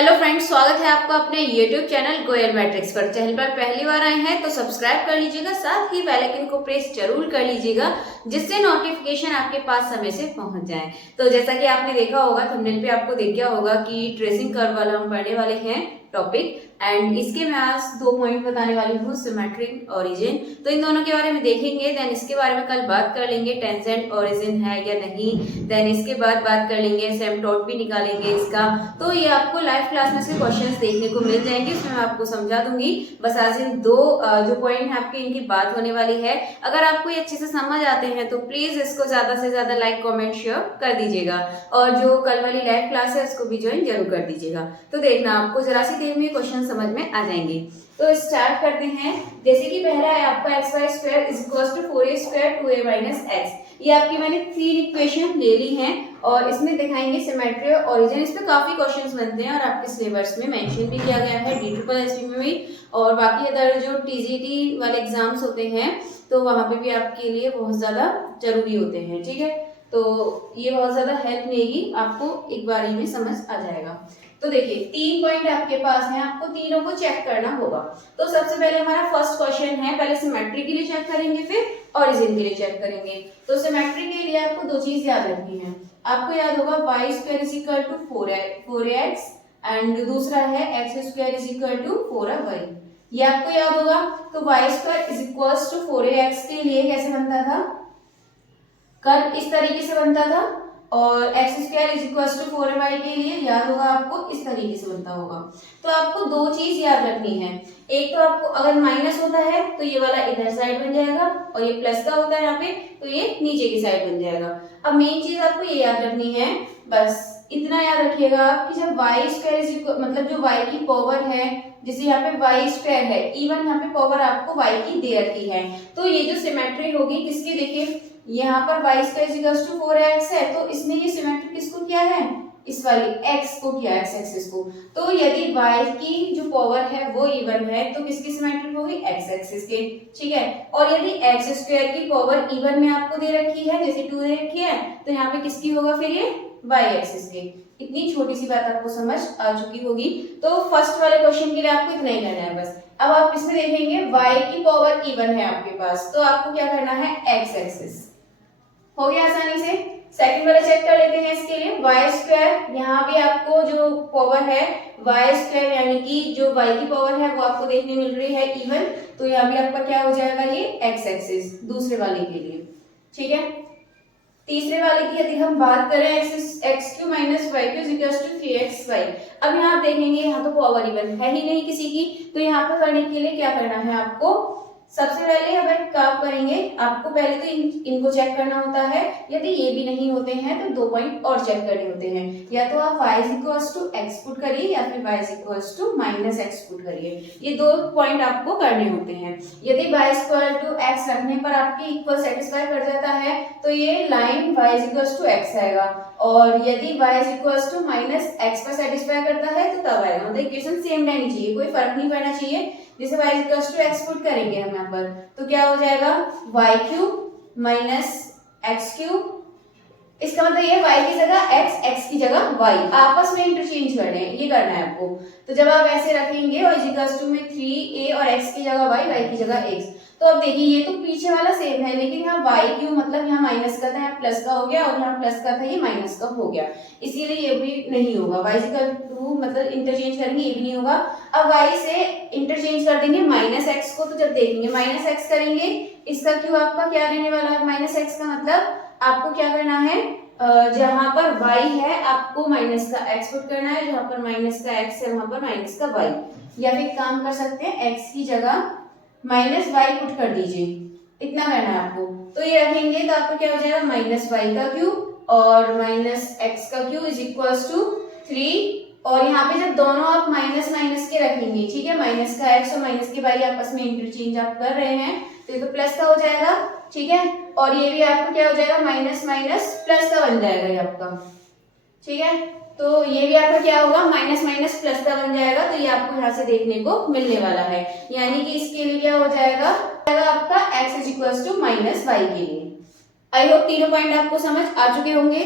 Hello friends, स्वागत है आपका अपने YouTube चैनल गोयल मैट्रिक्स पर। चैनल पर पहली बार आए हैं तो सब्सक्राइब कर लीजिएगा, साथ ही बेल आइकन को प्रेस जरूर कर लीजिएगा जिससे नोटिफिकेशन आपके पास समय से पहुंच जाए। तो जैसा कि आपने देखा होगा, थंबनेल पे आपको दिख गया होगा कि ट्रेसिंग कर्व वाला हम पढ़ने वाले हैं टॉपिक, एंड इसके मैं आज 2 पॉइंट बताने वाली हूँ, सिमेट्रिक ओरिजिन। तो इन दोनों के बारे में देखेंगे, देन इसके बारे में कल बात कर लेंगे टेंजेंट ओरिजिन है या नहीं, देन इसके बाद बात कर लेंगे एसिम्पटोट भी निकालेंगे इसका। तो ये आपको लाइव क्लास में से क्वेश्चंस देखने को मिल जाएंगे, उसमें मैं आपको समझा दूंगी। बस आज इन दो जो पॉइंट है आपके, इनकी बात होने वाली है। अगर आपको ये अच्छे से समझ आते हैं तो प्लीज इसको ज्यादा से ज्यादा लाइक कमेंट शेयर कर दीजिएगा, और जो कल वाली लाइव क्लास है उसको भी ज्वाइन जरूर कर दीजिएगा। तो देखना, आपको जरा सी देर में क्वेश्चन समझ में आ जाएंगे। तो स्टार्ट करते हैं। जैसे कि पहला है आपका xy square is equals to 4a square 2a minus x। ये आपकी मैंने 3 इक्वेशन ले ली हैं और इसमें दिखाएंगे सिमेट्री और ओरिजिन। इस पे काफी क्वेश्चंस बनते हैं और आपके सिलेबस में मेंशन भी किया गया है, DSSB में भी, और बाकी अदर जो TGT वाले एग्जाम्स होते हैं तो वहां पे भी आपके लिए बहुत ज्यादा जरूरी होते हैं। ठीक है, तो ये बहुत ज्यादा हेल्प मिलेगी आपको, एक बार ही में समझ आ जाएगा। तो देखिए 3 पॉइंट आपके पास हैं, आपको तीनों को चेक करना होगा। तो सबसे पहले हमारा फर्स्ट क्वेश्चन है, पहले सिमेट्री के लिए चेक करेंगे फिर ओरिजिन के लिए चेक करेंगे। तो सिमेट्री के लिए आपको 2 चीज याद रखनी है। आपको याद होगा y square is equal to 4x and दूसरा है x square is equal to 4y। ये आपको याद होगा। तो y square is equal to 4ax के लिए कैसे बनता था, कर्व इस तरीके से बनता था, और x square is equal to 4y के लिए याद होगा आपको इस तरीके से बनता होगा। तो आपको 2 चीज याद रखनी है। एक तो आपको अगर माइनस होता है तो ये वाला इधर साइड बन जाएगा, और ये प्लस का होता है यहाँ पे तो ये नीचे की साइड बन जाएगा। अब मेन चीज आपको ये याद रखनी है, बस इतना याद रखिएगा कि जब y स्क्वायर इज मतलब जो y की पावर है, जैसे यहाँ पे y स्क्वायर है, इवन यहाँ पे पावर आपको y की दे रखी है, तो ये जो सिमेट्री होगी किसकी, देखिए यहाँ पर y square equals to 4x है, तो इसने ये सिमेट्री किसको किया है, इस वाली x को किया, x एक्सिस को। तो यदि y की जो पावर है वो इवन है तो किसकी सिमेट्री होगी, x एक्सिस के। ठीक है, और यदि x स्क्वायर की पावर इवन में आपको दे रखी है, जैसे 2 दे रखी है, तो यहाँ पे किसकी होगा फिर ये y एक्सिस के। इतनी छोटी सी बात आपको समझ आ चुकी होगी। तो फर्स्ट वाले क्वेश्चन के लिए आपको इतना ही करना है बस। अब आप इसमें देखेंगे y की पावर इवन है आपके पास, तो आपको क्या करना है, x एक्सिस हो गया आसानी से। सेकंड वाला चेक कर लेते हैं। इसके लिए y स्क्वायर, यहाँ भी आपको जो पावर है y स्क्वायर यानी कि जो y की पावर है वो आपको देखने मिल रही है इवन, तो यहाँ भी आपका क्या हो जाएगा, ये x एक्सिस दूसरे वाले के लिए। ठीक है, तीसरे वाले की यदि हम बात करें x cube minus y cube equals to 3xy। अब यहाँ आप देखेंगे यहाँ तो पावर इवन है ही नहीं किसी की, तो यहाँ पर करने के लिए क्या करना है आपको, सबसे पहले अब एक काम करेंगे, आपको पहले तो इनको चेक करना होता है। यदि ये भी नहीं होते हैं तो 2 पॉइंट और चेक करने होते हैं। या तो आप y equals to x put करिए या फिर y equals to minus x put करिए। ये 2 पॉइंट आपको करने होते हैं। यदि y इक्वल टू x रखने पर आपकी इक्वल सेटिस्फाई कर जाता है तो ये line y equals to x आएगा, और यदि y equals to minus x पर सेटिस्फाई करता है तो तब आएगा। मतलब इक्वेशन सेम रहनी चाहिए, कोई फर्क नहीं पड़ना चाहिए। जैसे y equals to x put करेंगे हम यहाँ पर, तो क्या हो जाएगा, y cube minus x cube. इसका मतलब ये y की जगह x, x की जगह y, आपस में इंटरचेंज करने हैं, ये करना है आपको। तो जब आप ऐसे रखेंगे y इक्वल्स टू में 3a और x की जगह y की जगह x, तो अब देखिए ये तो पीछे वाला सेम है, लेकिन यहाँ y क्यूब मतलब यहाँ माइनस का था, यहाँ प्लस का हो गया, और यहाँ प्लस का था, ये माइनस का हो गया, इसीलिए ये भी नहीं होगा। y इक्वल टू मतलब इंटरचेंज करेंगे, ये भी नहीं होगा। अब y से इंटरचेंज कर देंगे माइनस x को, तो जब देखेंगे माइनस x करेंगे, इसका क्यों आपका क्या रहने वाला है, माइनस x का मतलब आपको क्या करना है, जहां पर y है आपको माइनस का x पुट करना है, जहां पर माइनस का x है वहां पर माइनस का y। या फिर काम कर सकते हैं x की जगह माइनस y पुट कर दीजिए, इतना करना है आपको। तो ये रखेंगे तो आपको क्या हो जाएगा, माइनस y का क्यूब और माइनस x का क्यूब इज इक्वल्स टू 3, और यहाँ पे जब दोनों आप माइनस माइनस के रखेंगे, ठीक है, माइनस का x और माइनस के y आपस में इंटरचेंज आप कर रहे हैं, तो ये तो प्लस का हो जाएगा। ठीक है, और ये भी आपको क्या हो जाएगा, माइनस माइनस प्लस का बन जाएगा ये आपका। ठीक है, तो ये भी आपका क्या होगा, माइनस माइनस प्लस का बन जाएगा, तो ये आपको यहाँ से देखने को मिलने वाला है। यानी कि इसके लिए क्या हो जाएगा आपका x is equals to minus y के लिए। आई होप तीनों पॉइंट आपको समझ आ चुके होंगे।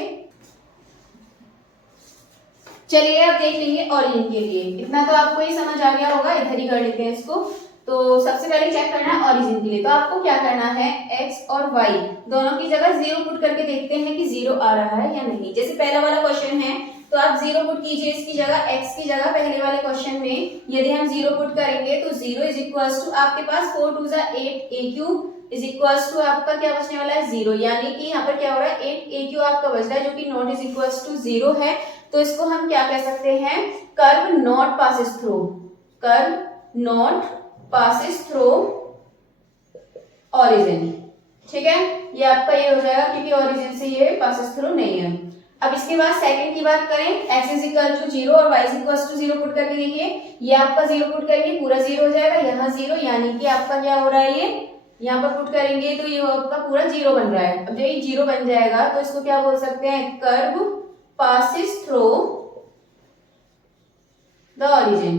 चलिए अब देख लेंगे ओरिजिन के लिए। इतना तो आपको ही समझ आ गया होगा, इधर ही कर लेते हैं इसको। तो सबसे पहले चेक करना है ओरिजिन के लिए, तो आपको क्या करना है, x और y दोनों की जगह 0 पुट करके देखते हैं कि 0 आ रहा है या नहीं। जैसे पहला वाला क्वेश्चन है तो आप 0 पुट कीजिए इसकी जगह, x की जगह पहले वाले क्वेश्चन में यदि हम 0 पुट करेंगे तो 0 इज इक्वल्स टू आपके पास 4 2 8 a cube is equals to आपका क्या बचने वाला है 0, यानी कि यहाँ पर क्या हो रहा है 8 a क्यूब आपका बच रहा है जो कि नॉट इज इक्वल्स टू 0 है। तो इसको हम क्या कह सकते हैं, curve not passes through, curve not passes through origin. ठीक है, ये आपका ये हो जाएगा क्योंकि ओरिजिन से ये पासिस थ्रू नहीं है। अब इसके बाद सेकंड की बात करें, x इज इक्वल टू 0 और y is equal to 0 put करके देखिए, ये आपका 0 पुट करेंगे पूरा 0 हो जाएगा, यहाँ 0 यानी कि आपका क्या हो रहा है, ये यहाँ पर पुट करेंगे तो ये आपका पूरा 0 बन रहा है। अब जब ये 0 बन जाएगा तो इसको क्या बोल सकते हैं, curve passes through the origin.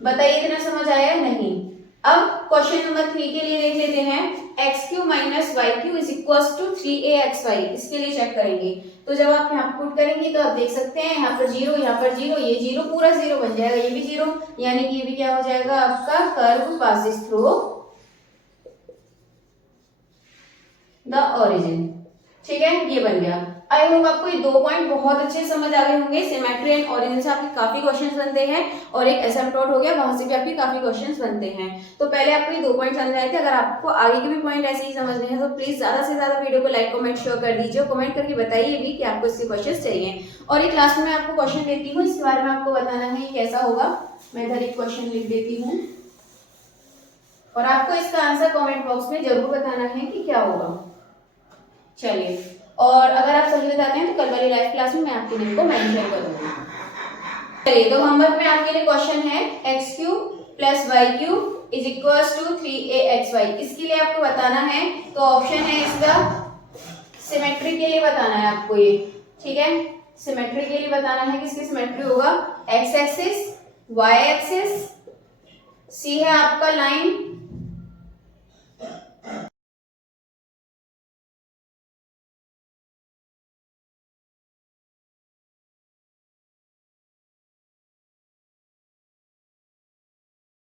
बताइए इतना समझ आया नहीं। अब क्वेश्चन नंबर 3 के लिए देख लेते हैं, x cube minus y cube is equal to 3aXy। इसके लिए चेक करेंगे तो जब आप यहाँ पुट करेंगे तो आप देख सकते हैं यहाँ पर 0, यहाँ पर 0, ये 0 पूरा 0 बन जाएगा, ये भी 0, यानी कि ये भी क्या हो जाएगा आपका curve passes through the origin. ठीक है, ये बन गया। आई होप आपको ये 2 पॉइंट बहुत अच्छे समझ आ गए होंगे। सिमेट्री एंड ओरिजिन से आपके काफी क्वेश्चंस बनते हैं और एक एसिम्पटोट हो गया, वहां से भी आपके काफी क्वेश्चंस बनते हैं। तो पहले आपको ये 2 पॉइंट समझ आए थे। अगर आपको आगे के भी पॉइंट ऐसे ही समझने हैं तो प्लीज ज्यादा से ज्यादा वीडियो को लाइक कमेंट शेयर कर दीजिए, कमेंट करके बताइए भी कि आपको इसके क्वेश्चन चाहिए। और एक लास्ट में आपको क्वेश्चन देती हूँ, इसके बारे में आपको बताना है ये कैसा होगा। मैं इधर एक क्वेश्चन लिख देती हूँ और आपको इसका आंसर कॉमेंट बॉक्स में जरूर बताना है कि क्या होगा। चलिए, और अगर आप सही बताते हैं तो कल वाली लाइव क्लास में मैं आपके नेम को मेंशन करूंगी। चलिए, तो होमवर्क में आपके लिए क्वेश्चन है x cube plus y cube is equal to 3aXy। इसके लिए आपको बताना है, तो ऑप्शन है इसका सिमेट्री के लिए बताना है आपको ये। ठीक है, सिमेट्री के लिए बताना है कि इसकी सिमेट्री होगा x axis, y axis, c है आपका लाइन,